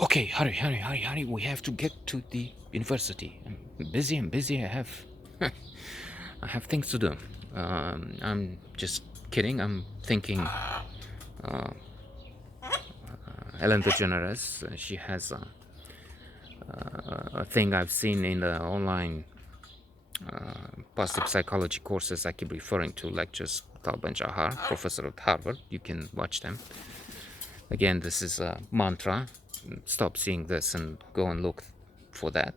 Okay, hurry. We have to get to the university. I'm busy. I have things to do. I'm just kidding. I'm thinking Ellen DeGeneres. She has a thing I've seen in the online positive psychology courses I keep referring to, lectures, Tal Ben Jahar, professor at Harvard. You can watch them. Again, this is a mantra. Stop seeing this and go and look for that.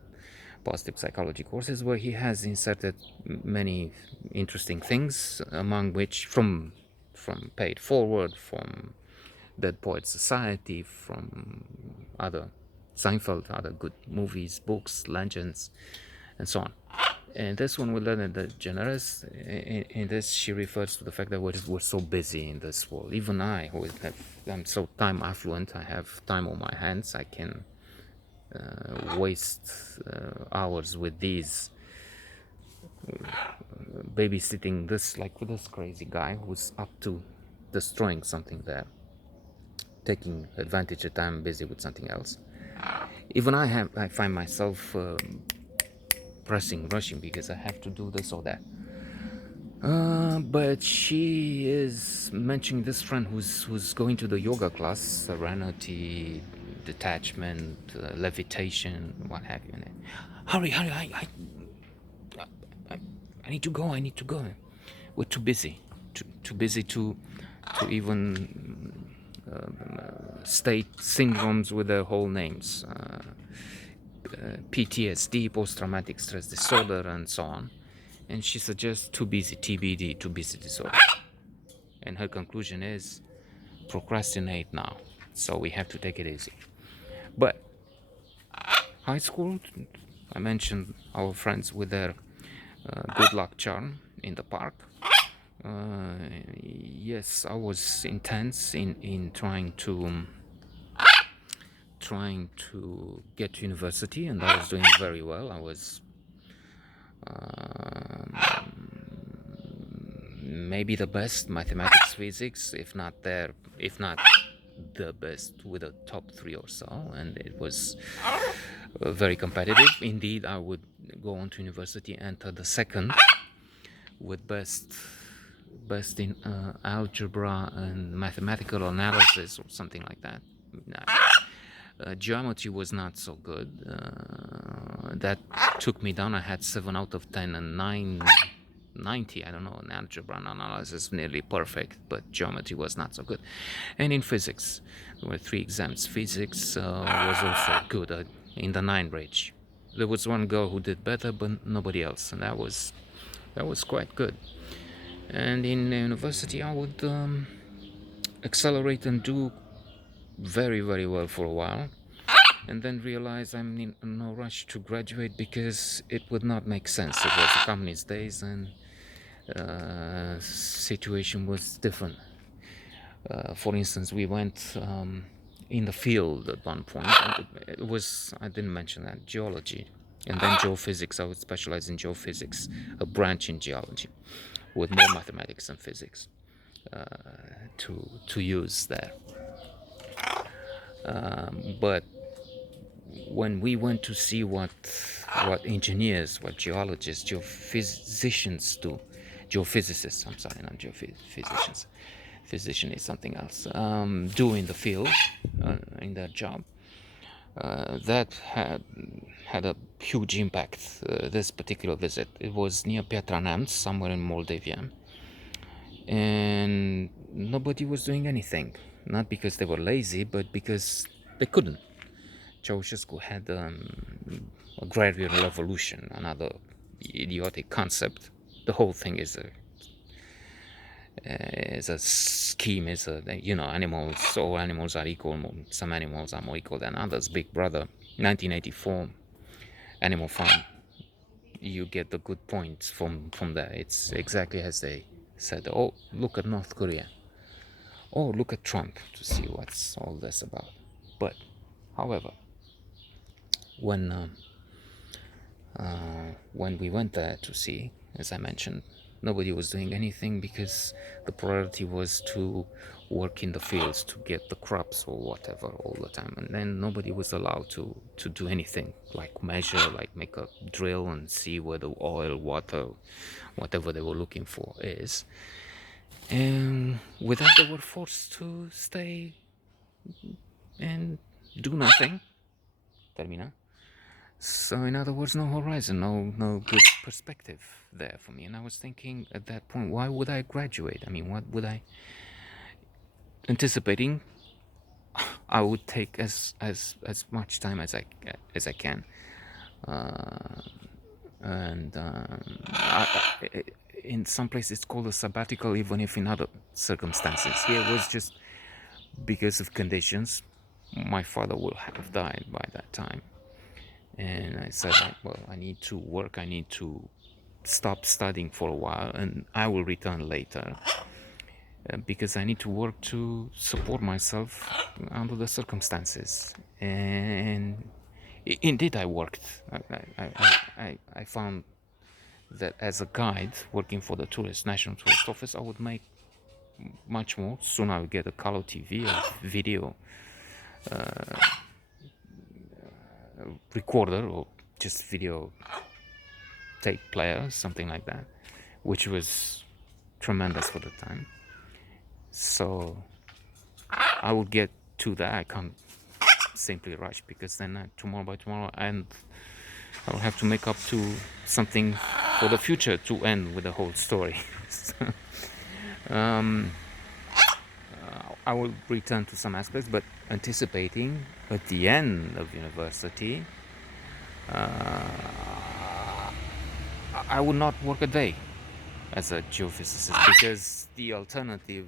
Positive psychology courses where he has inserted many interesting things, among which from Paid Forward, from Dead Poets Society, from other Seinfeld, other good movies, books, legends, and so on. And this one we learned that generous. In this, she refers to the fact that we're so busy in this world. Even I, I'm so time affluent, I have time on my hands. I can waste hours with these, babysitting this, like with this crazy guy who's up to destroying something there, taking advantage of time, busy with something else. Even I find myself rushing because I have to do this or that. But she is mentioning this friend who's going to the yoga class, serenity, detachment, levitation, what have you. Hurry! I need to go. I need to go. We're too busy. Too busy to even state syndromes with their whole names. PTSD, post-traumatic stress disorder, and so on. And she suggests too busy, TBD, too busy disorder. And her conclusion is procrastinate now. So we have to take it easy. But high school, I mentioned our friends with their good luck charm in the park. Yes, I was intense in trying to get to university, and I was doing very well. I was maybe the best mathematics, physics, if not the best, with a top three or so, and it was very competitive. Indeed, I would go on to university, enter the second with best in algebra and mathematical analysis or something like that. Geometry was not so good. That took me down. I had 7 out of 10 and 990. I don't know, in algebra and analysis, nearly perfect, but geometry was not so good. And in physics, there were 3 exams. Physics was also good, in the 9 range. There was one girl who did better, but nobody else, and that was quite good. And in university, I would accelerate and do very well for a while, and then realize I'm in no rush to graduate because it would not make sense. It was the communist days, and situation was different. For instance, we went in the field at one point. It was, I didn't mention that, geology, and then geophysics. I would specialize in geophysics, a branch in geology, with more mathematics and physics to use there. But when we went to see what engineers, what geologists, geophysicians do, geophysicists, I'm sorry, not geophysicians, physician is something else, do in the field, in their job, that had a huge impact. This particular visit, it was near Piatra Neamț, somewhere in Moldavia, and nobody was doing anything, not because they were lazy, but because they couldn't. Ceausescu had agrarian revolution, another idiotic concept. The whole thing is a scheme, animals, all animals are equal, some animals are more equal than others. Big Brother, 1984, Animal Farm. You get the good points from there. It's exactly as they said. Oh, look at North Korea. Oh, look at Trump, to see what's all this about. But, however, when we went there to see, as I mentioned, nobody was doing anything because the priority was to work in the fields to get the crops or whatever all the time, and then nobody was allowed to do anything like measure, like make a drill and see where the oil, water, whatever they were looking for is. And with that, they were forced to stay and do nothing. Termina. So in other words, no horizon, no good perspective there for me. And I was thinking at that point, why would I graduate? I mean, what would I anticipating? I would take as much time as I can, and in some places it's called a sabbatical, even if in other circumstances. Here it was just because of conditions. My father will have died by that time, and I said, well, I need to work, I need to stop studying for a while, and I will return later, because I need to work to support myself under the circumstances. And indeed I worked. I found that as a guide working for the National Tourist Office, I would make much more. Soon I would get a color TV or video recorder, or just video tape player, something like that, which was tremendous for the time. So I would get to that. I can't simply rush, because then tomorrow by tomorrow, and I will have to make up to something for the future to end with the whole story. So, I will return to some aspects, but anticipating at the end of university, I would not work a day as a geophysicist, because the alternative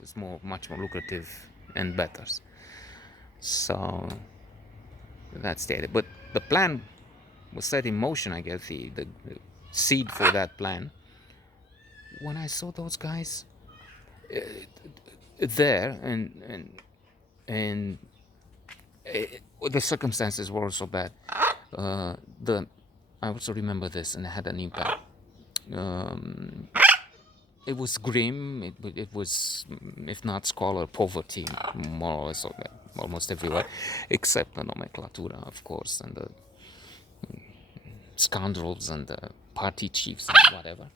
was much more lucrative and better. So that's the idea. But the plan was set in motion, I guess, the seed for that plan, when I saw those guys there, and the circumstances were also bad. I also remember this, and it had an impact. It was grim. It was, if not squalor, poverty, more or less, almost everywhere, except the nomenclatura, of course, and the scoundrels and the party chiefs and whatever.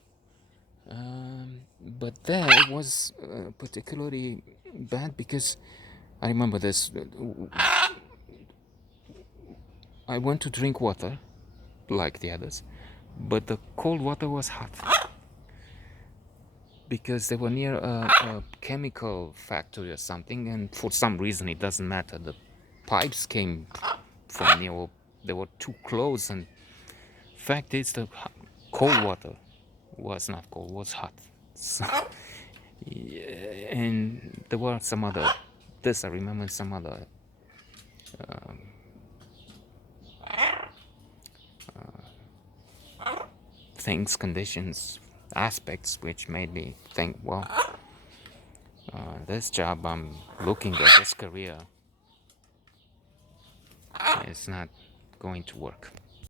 But there it was particularly bad, because I remember this. I went to drink water like the others, but the cold water was hot, because they were near a chemical factory or something, and for some reason, it doesn't matter, the pipes came from near, they were too close, and fact is the cold water was not cold, was hot. So, yeah, and there were some other, I remember some other things, conditions, aspects, which made me think, well, this job I'm looking at, this career, is not going to work.